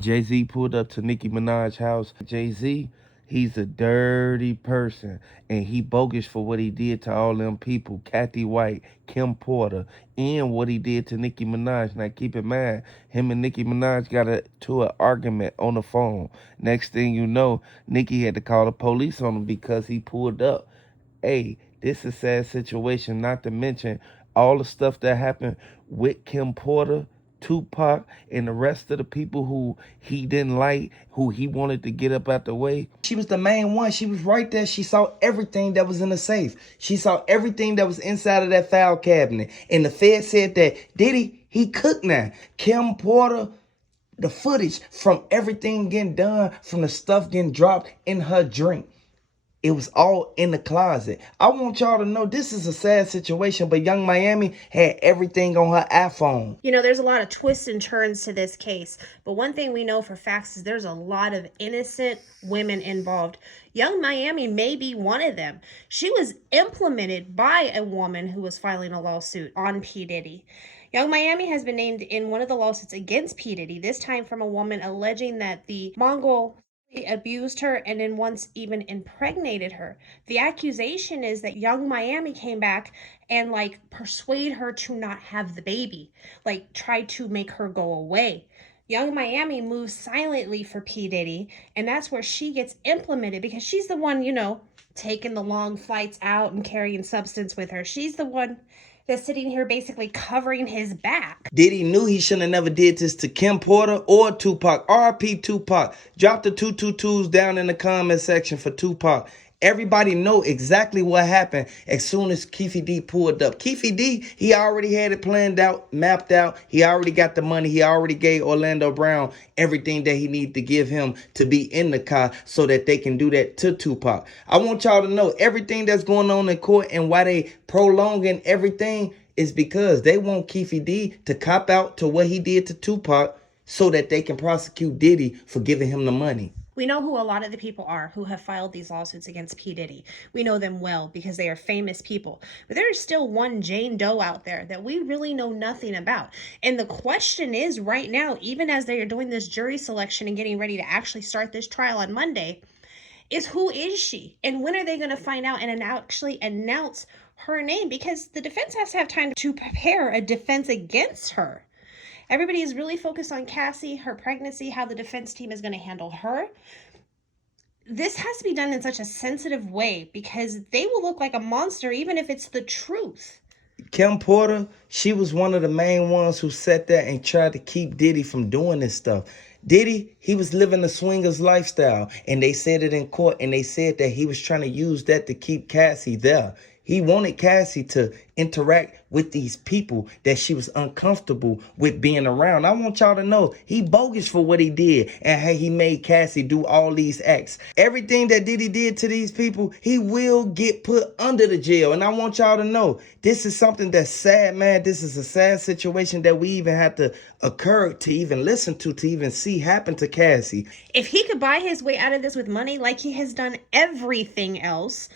Jay-Z pulled up to Nicki Minaj's house. Jay-Z, he's a dirty person, and he bogus for what he did to all them people, Kathy White, Kim Porter, and what he did to Nicki Minaj. Now keep in mind, him and Nicki Minaj got to an argument on the phone. Next thing you know, Nicki had to call the police on him because he pulled up. Hey, this is a sad situation, not to mention all the stuff that happened with Kim Porter, Tupac, and the rest of the people who he didn't like, who he wanted to get up out the way. She was the main one. She was right there. She saw everything that was in the safe. She saw everything that was inside of that file cabinet. And the Fed said that Diddy, he cooked now. Kim Porter, the footage from everything getting done, from the stuff getting dropped in her drink. It was all in the closet. I want y'all to know this is a sad situation, but Young Miami had everything on her iPhone. You know, there's a lot of twists and turns to this case, but one thing we know for facts is there's a lot of innocent women involved. Young Miami may be one of them. She was implemented by a woman who was filing a lawsuit on P. Diddy. Young Miami has been named in one of the lawsuits against P. Diddy, this time from a woman alleging that the Mongol abused her and then once even impregnated her. The accusation is that Young Miami came back and persuade her to not have the baby, tried to make her go away. Young Miami moves silently for P. Diddy, and that's where she gets implemented because she's the one, taking the long flights out and carrying substance with her. She's the one that's sitting here basically covering his back. Diddy knew he shouldn't have never did this to Kim Porter or Tupac. R.I.P. Tupac. Drop the 222s down in the comment section for Tupac. Everybody know exactly what happened as soon as Keefe D pulled up. Keefe D, he already had it planned out, mapped out. He already got the money. He already gave Orlando Brown everything that he needed to give him to be in the car so that they can do that to Tupac. I want y'all to know everything that's going on in court and why they prolonging everything is because they want Keefe D to cop out to what he did to Tupac so that they can prosecute Diddy for giving him the money. We know who a lot of the people are who have filed these lawsuits against P. Diddy. We know them well because they are famous people. But there is still one Jane Doe out there that we really know nothing about. And the question is right now, even as they are doing this jury selection and getting ready to actually start this trial on Monday, is who is she? And when are they going to find out and actually announce her name? Because the defense has to have time to prepare a defense against her. Everybody is really focused on Cassie, her pregnancy, how the defense team is going to handle her. This has to be done in such a sensitive way because they will look like a monster even if it's the truth. Kim Porter, she was one of the main ones who sat there and tried to keep Diddy from doing this stuff. Diddy, he was living a swingers lifestyle, and they said it in court, and they said that he was trying to use that to keep Cassie there. He wanted Cassie to interact with these people that she was uncomfortable with being around. I want y'all to know he bogus for what he did and how he made Cassie do all these acts. Everything that Diddy did to these people, he will get put under the jail. And I want y'all to know this is something that's sad, man. This is a sad situation that we even had to occur to even listen to even see happen to Cassie. If he could buy his way out of this with money like he has done everything else,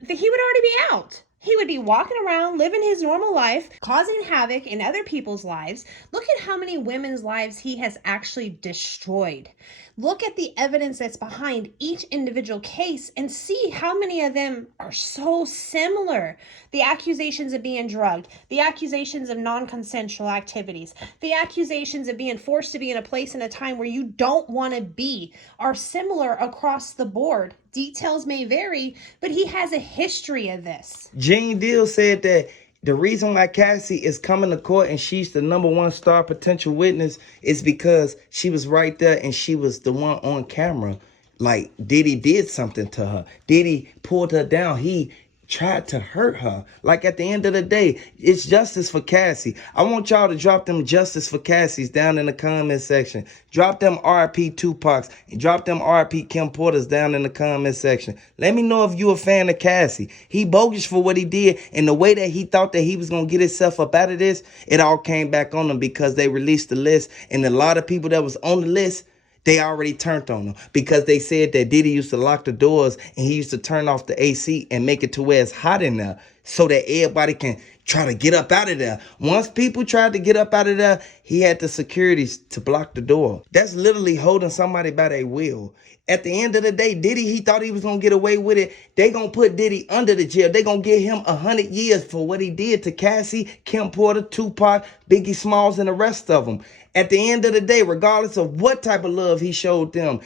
that he would already be out. He would be walking around, living his normal life, causing havoc in other people's lives. Look at how many women's lives he has actually destroyed. Look at the evidence that's behind each individual case and see how many of them are so similar. The accusations of being drugged, the accusations of non-consensual activities, the accusations of being forced to be in a place and a time where you don't want to be are similar across the board. Details may vary, but he has a history of this. Gene Deal said that the reason why Cassie is coming to court and she's the #1 star potential witness is because she was right there and she was the one on camera. Like Diddy did something to her. Diddy pulled her down. He tried to hurt her. Like at the end of the day, it's justice for Cassie. I want y'all to drop them justice for Cassies down in the comment section. Drop them R.I.P. Tupacs and drop them R.I.P. Kim Porters down in the comment section. Let me know if you a fan of Cassie. He bogus for what he did, and the way that he thought that he was going to get himself up out of this, it all came back on him because they released the list, and a lot of people that was on the list, they already turned on him because they said that Diddy used to lock the doors and he used to turn off the AC and make it to where it's hot in there so that everybody can try to get up out of there. Once people tried to get up out of there, he had the securities to block the door. That's literally holding somebody by their will. At the end of the day, Diddy, he thought he was going to get away with it. They going to put Diddy under the jail. They going to give him 100 years for what he did to Cassie, Kim Porter, Tupac, Biggie Smalls, and the rest of them. At the end of the day, regardless of what type of love he showed them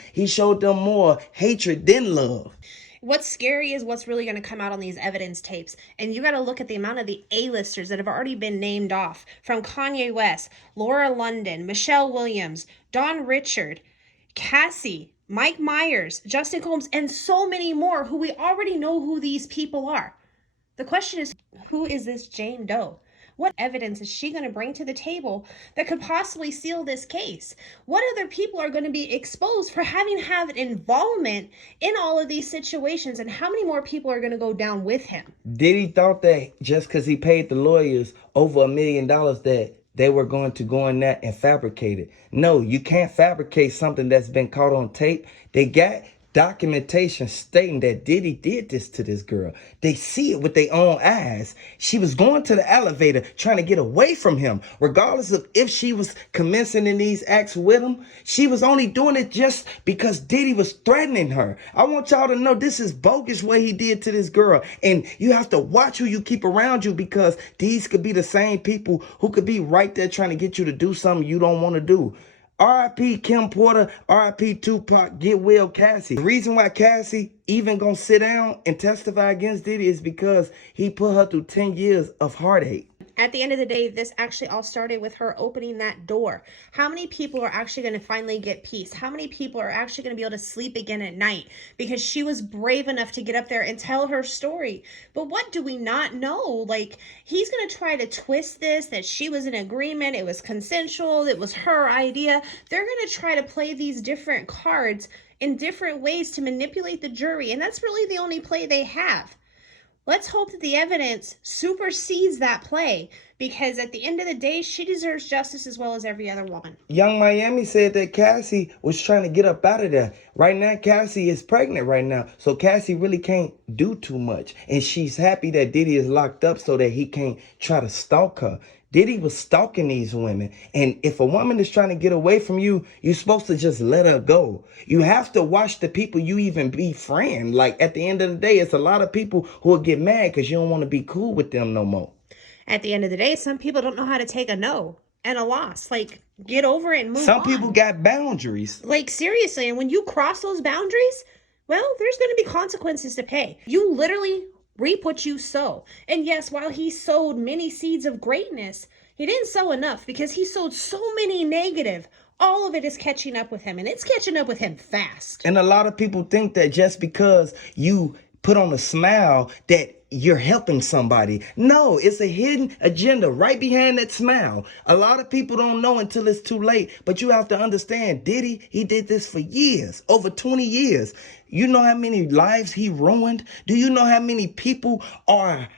more hatred than love. What's scary is what's really going to come out on these evidence tapes. And you got to look at the amount of the A-listers that have already been named off. From Kanye West, Laura London, Michelle Williams, Don Richard, Cassie, Mike Myers, Justin Combs, and so many more who we already know who these people are. The question is, who is this Jane Doe? What evidence is she going to bring to the table that could possibly seal this case? What other people are going to be exposed for having had involvement in all of these situations? And how many more people are going to go down with him? Diddy thought that just because he paid the lawyers over $1 million that they were going to go in there and fabricate it. No, you can't fabricate something that's been caught on tape. They got documentation stating that Diddy did this to this girl. They see it with their own eyes. She was going to the elevator trying to get away from him. Regardless of if she was commencing in these acts with him, she was only doing it just because Diddy was threatening her. I want y'all to know this is bogus what he did to this girl. And you have to watch who you keep around you, because these could be the same people who could be right there trying to get you to do something you don't want to do. R.I.P. Kim Porter, R.I.P. Tupac, get well Cassie. The reason why Cassie even gonna sit down and testify against Diddy is because he put her through 10 years of heartache. At the end of the day, this actually all started with her opening that door. How many people are actually going to finally get peace? How many people are actually going to be able to sleep again at night because she was brave enough to get up there and tell her story? But what do we not know? Like, he's going to try to twist this, that she was in agreement, it was consensual, it was her idea. They're going to try to play these different cards in different ways to manipulate the jury, and that's really the only play they have. Let's hope that the evidence supersedes that play, because at the end of the day, she deserves justice as well as every other woman. Young Miami said that Cassie was trying to get up out of there. Right now, Cassie is pregnant right now, so Cassie really can't do too much. And she's happy that Diddy is locked up so that he can't try to stalk her. Diddy was stalking these women. And if a woman is trying to get away from you, you're supposed to just let her go. You have to watch the people you even befriend. Like, at the end of the day, it's a lot of people who will get mad because you don't want to be cool with them no more. At the end of the day, some people don't know how to take a no and a loss. Like, get over it and move on. Some people got boundaries. Like, seriously, and when you cross those boundaries, well, there's going to be consequences to pay. You literally reap what you sow. And yes, while he sowed many seeds of greatness, he didn't sow enough, because he sowed so many negative. All of it is catching up with him, and it's catching up with him fast. And a lot of people think that just because you put on a smile that you're helping somebody. No, it's a hidden agenda right behind that smile. A lot of people don't know until it's too late, but you have to understand, Diddy, he did this for years, over 20 years. You know how many lives he ruined? Do you know how many people are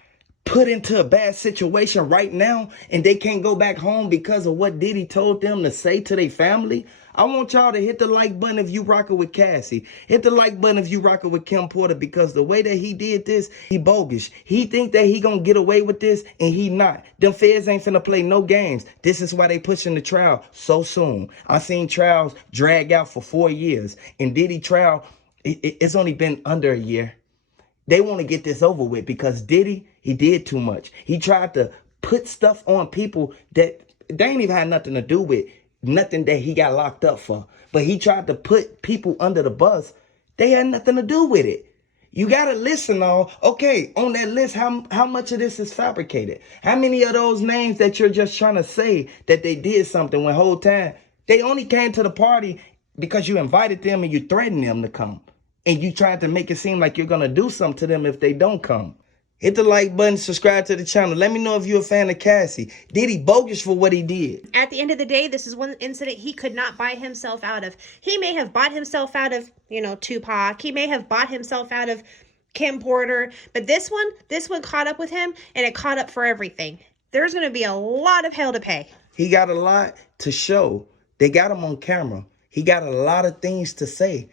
put into a bad situation right now and they can't go back home because of what Diddy told them to say to their family? I want y'all to hit the like button if you rocking with Cassie. Hit the like button if you rocking with Kim Porter, because the way that he did this, he bogus. He think that he gonna get away with this, and he not. Them feds ain't finna play no games. This is why they pushing the trial so soon. I seen trials drag out for 4 years, and Diddy trial, it's only been under a year. They want to get this over with because Diddy, he did too much. He tried to put stuff on people that they ain't even had nothing to do with, nothing that he got locked up for. But he tried to put people under the bus. They had nothing to do with it. You got to listen on, okay, on that list, how much of this is fabricated? How many of those names that you're just trying to say that they did something when whole time they only came to the party because you invited them and you threatened them to come? And you tried to make it seem like you're going to do something to them if they don't come. Hit the like button, subscribe to the channel. Let me know if you're a fan of Cassie. Diddy bogus for what he did. At the end of the day, this is one incident he could not buy himself out of. He may have bought himself out of, Tupac. He may have bought himself out of Kim Porter. But this one caught up with him, and it caught up for everything. There's going to be a lot of hell to pay. He got a lot to show. They got him on camera. He got a lot of things to say.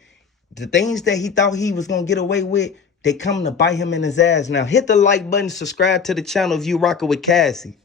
The things that he thought he was going to get away with, They come to bite him in his ass. Now hit the like button, subscribe to the channel if you rocking with Cassie.